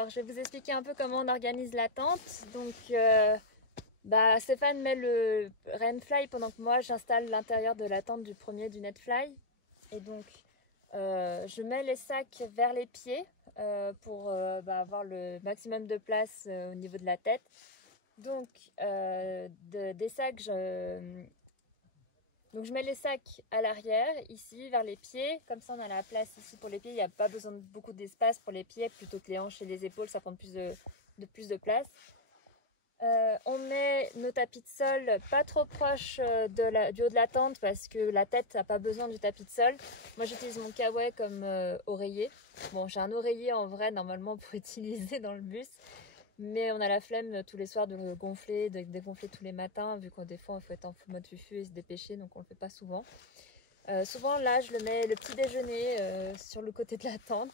Alors, je vais vous expliquer un peu comment on organise la tente. Donc, Stéphane met le Rainfly pendant que moi j'installe l'intérieur de la tente du premier du Netfly. Et donc, je mets les sacs vers les pieds pour avoir le maximum de place au niveau de la tête. Donc, des sacs, donc je mets les sacs à l'arrière, ici, vers les pieds. Comme ça, on a la place ici pour les pieds. Il n'y a pas besoin de beaucoup d'espace pour les pieds, plutôt que les hanches et les épaules, ça prend plus de place. On met nos tapis de sol pas trop proches du haut de la tente parce que la tête n'a pas besoin du tapis de sol. Moi, j'utilise mon kawaii comme oreiller. Bon, j'ai un oreiller en vrai normalement pour utiliser dans le bus, mais on a la flemme tous les soirs de le gonfler, de dégonfler tous les matins, vu qu'on des fois il faut être en mode fufu et se dépêcher, donc on le fait pas souvent. Souvent là, je le mets le petit déjeuner sur le côté de la tente,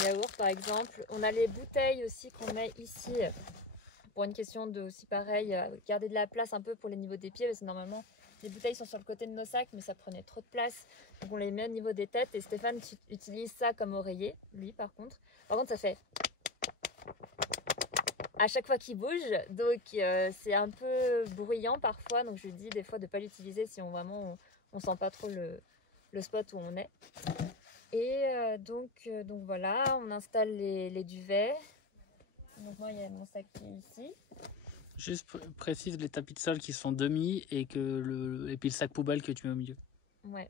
un yaourt par exemple. On a les bouteilles aussi qu'on met ici. Pour une question de aussi pareil, garder de la place un peu pour les niveaux des pieds, parce que normalement les bouteilles sont sur le côté de nos sacs, mais ça prenait trop de place, donc on les met au niveau des têtes. Et Stéphane utilise ça comme oreiller, lui par contre ça fait à chaque fois qu'il bouge, donc c'est un peu bruyant parfois, donc je lui dis des fois de ne pas l'utiliser si on sent pas trop le spot où on est. Et donc voilà, on installe les duvets. Donc moi il y a mon sac qui est ici. Juste précise les tapis de sol qui sont demi et puis le sac poubelle que tu mets au milieu. Ouais.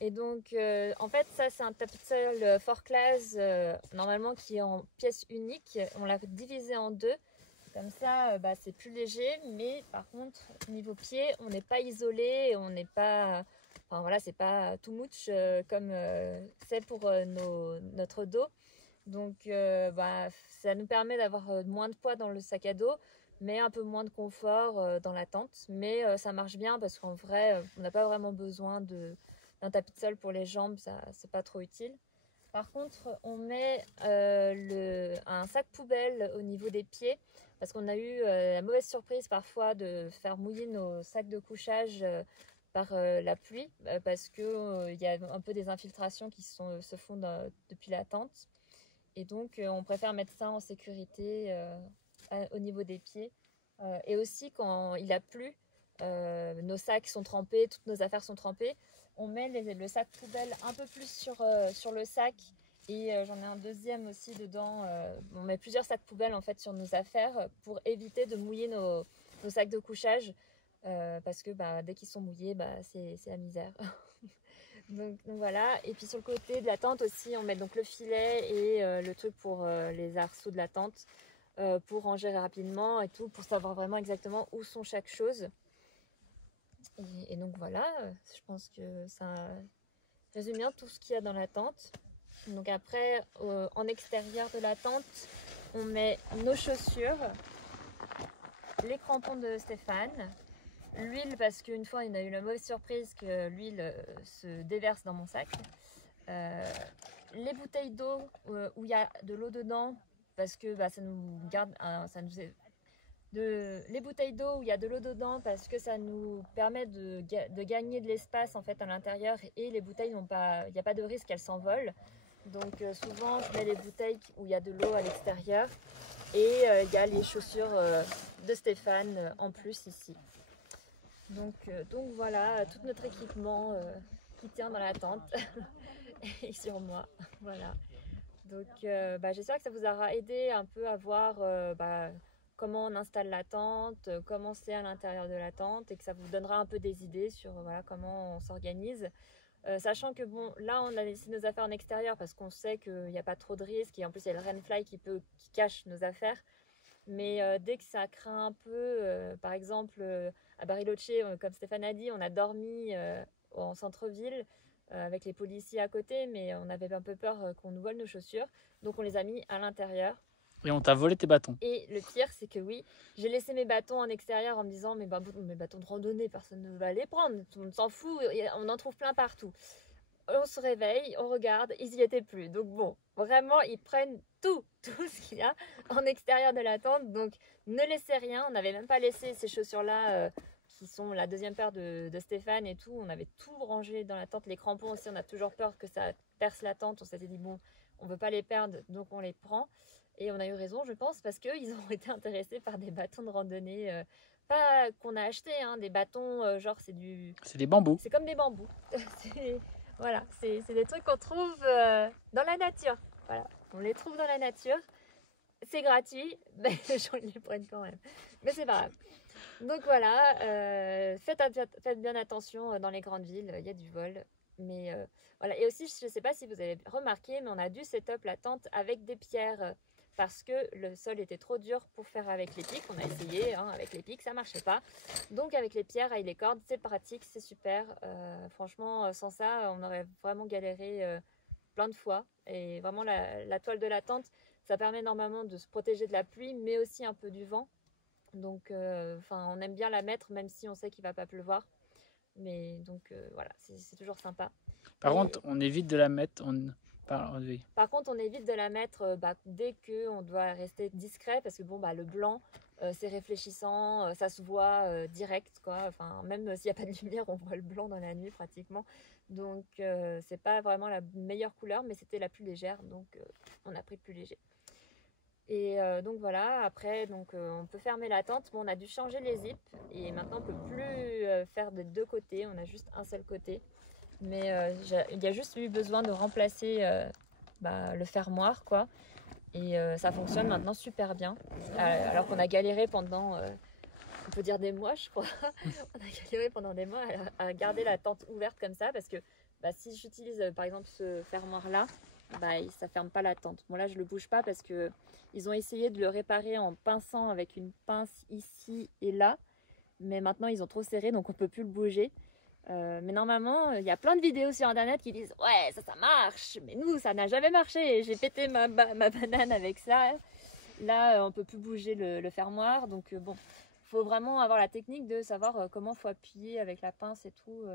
Et donc en fait ça c'est un tapis de sol Fort Class normalement qui est en pièce unique. On l'a divisé en deux. Comme ça c'est plus léger, mais par contre niveau pied on n'est pas isolé, on n'est pas... Enfin voilà, c'est pas tout mouche comme c'est pour notre dos. Donc ça nous permet d'avoir moins de poids dans le sac à dos, mais un peu moins de confort dans la tente. Mais ça marche bien parce qu'en vrai, on n'a pas vraiment besoin d'un tapis de sol pour les jambes, ça c'est pas trop utile. Par contre, on met un sac poubelle au niveau des pieds parce qu'on a eu la mauvaise surprise parfois de faire mouiller nos sacs de couchage par la pluie parce qu'il y a un peu des infiltrations qui se font depuis la tente. Et donc, on préfère mettre ça en sécurité au niveau des pieds. Et aussi, quand il a plu, nos sacs sont trempés, toutes nos affaires sont trempées, on met le sac poubelle un peu plus sur le sac. Et j'en ai un deuxième aussi dedans. On met plusieurs sacs poubelles en fait sur nos affaires pour éviter de mouiller nos sacs de couchage. Parce que dès qu'ils sont mouillés, c'est la misère. Donc voilà, et puis sur le côté de la tente aussi, on met donc le filet et le truc pour les arceaux de la tente pour ranger rapidement et tout, pour savoir vraiment exactement où sont chaque chose. Et donc voilà, je pense que ça résume bien tout ce qu'il y a dans la tente. Donc après, en extérieur de la tente, on met nos chaussures, les crampons de Stéphane, l'huile parce qu'une fois il a eu la mauvaise surprise que l'huile se déverse dans mon sac, les bouteilles d'eau où il y a de l'eau dedans parce que ça nous garde les bouteilles d'eau où il y a de l'eau dedans parce que ça nous permet de gagner de l'espace en fait à l'intérieur, et les bouteilles il n'y a pas de risque qu'elles s'envolent. Donc souvent je mets les bouteilles où il y a de l'eau à l'extérieur, et il y a les chaussures de Stéphane en plus ici. Donc voilà, tout notre équipement qui tient dans la tente et sur moi. Voilà. Donc j'espère que ça vous aura aidé un peu à voir comment on installe la tente, comment c'est à l'intérieur de la tente, et que ça vous donnera un peu des idées sur comment on s'organise. Sachant que bon, là on a laissé nos affaires en extérieur parce qu'on sait qu'il n'y a pas trop de risques, et en plus il y a le Rainfly qui cache nos affaires. Mais dès que ça craint un peu, par exemple à Bariloche, comme Stéphane a dit, on a dormi en centre-ville avec les policiers à côté, mais on avait un peu peur qu'on nous vole nos chaussures, donc on les a mis à l'intérieur. Et on t'a volé tes bâtons. Et le pire, c'est que oui, j'ai laissé mes bâtons en extérieur en me disant mes bâtons de randonnée, personne ne va les prendre, tout le monde s'en fout, on en trouve plein partout. On se réveille, on regarde, ils y étaient plus. Donc bon, vraiment, ils prennent tout ce qu'il y a en extérieur de la tente. Donc ne laissez rien. On n'avait même pas laissé ces chaussures-là qui sont la deuxième paire de Stéphane et tout. On avait tout rangé dans la tente. Les crampons aussi, on a toujours peur que ça perce la tente. On s'était dit bon, on veut pas les perdre, donc on les prend. Et on a eu raison, je pense, parce qu'ils ont été intéressés par des bâtons de randonnée, pas qu'on a acheté, hein, des bâtons, genre C'est des bambous. c'est comme des bambous. Voilà, c'est des trucs qu'on trouve dans la nature. Voilà, on les trouve dans la nature. C'est gratuit, mais les gens ils les prennent quand même. Mais c'est pas grave. Donc voilà, faites bien attention dans les grandes villes, il y a du vol. Mais voilà, et aussi, je ne sais pas si vous avez remarqué, mais on a dû set-up la tente avec des pierres parce que le sol était trop dur pour faire avec les pics. On a essayé, hein, avec les pics, ça ne marchait pas. Donc avec les pierres et les cordes, c'est pratique, c'est super. Franchement, sans ça, on aurait vraiment galéré plein de fois. Et vraiment, la toile de la tente, ça permet normalement de se protéger de la pluie, mais aussi un peu du vent. Donc, on aime bien la mettre, même si on sait qu'il ne va pas pleuvoir. Mais donc, voilà, c'est toujours sympa. Par contre, on évite de la mettre. Oui. Par contre, on évite de la mettre dès qu'on doit rester discret, parce que bon, le blanc, c'est réfléchissant, ça se voit direct, quoi. Enfin, même s'il n'y a pas de lumière, on voit le blanc dans la nuit pratiquement. Donc, c'est pas vraiment la meilleure couleur, mais c'était la plus légère, donc on a pris le plus léger. Et donc voilà, après on peut fermer la tente. Bon, on a dû changer les zips et maintenant on peut plus faire des deux côtés, on a juste un seul côté. Mais il y a juste eu besoin de remplacer le fermoir, quoi. Et ça fonctionne maintenant super bien. Alors qu'on a galéré pendant, on peut dire des mois, je crois. On a galéré pendant des mois à garder la tente ouverte comme ça parce que si j'utilise par exemple ce fermoir-là, ça ferme pas la tente. Bon là, je le bouge pas parce que ils ont essayé de le réparer en pinçant avec une pince ici et là. Mais maintenant, ils ont trop serré, donc on peut plus le bouger. Mais normalement, il y a plein de vidéos sur internet qui disent ouais, ça marche, mais nous ça n'a jamais marché, j'ai pété ma banane avec ça. Là on peut plus bouger le fermoir, donc bon, faut vraiment avoir la technique de savoir comment faut appuyer avec la pince et tout.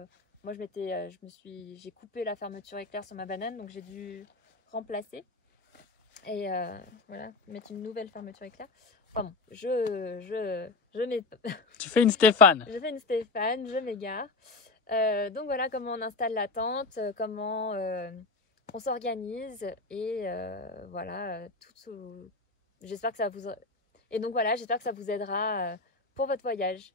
Moi j'ai coupé la fermeture éclair sur ma banane, donc j'ai dû remplacer et voilà, mettre une nouvelle fermeture éclair. Enfin bon, Tu fais une Stéphane. Je fais une Stéphane, je m'égare. Donc voilà comment on installe la tente, comment on s'organise et voilà j'espère que ça vous aidera pour votre voyage.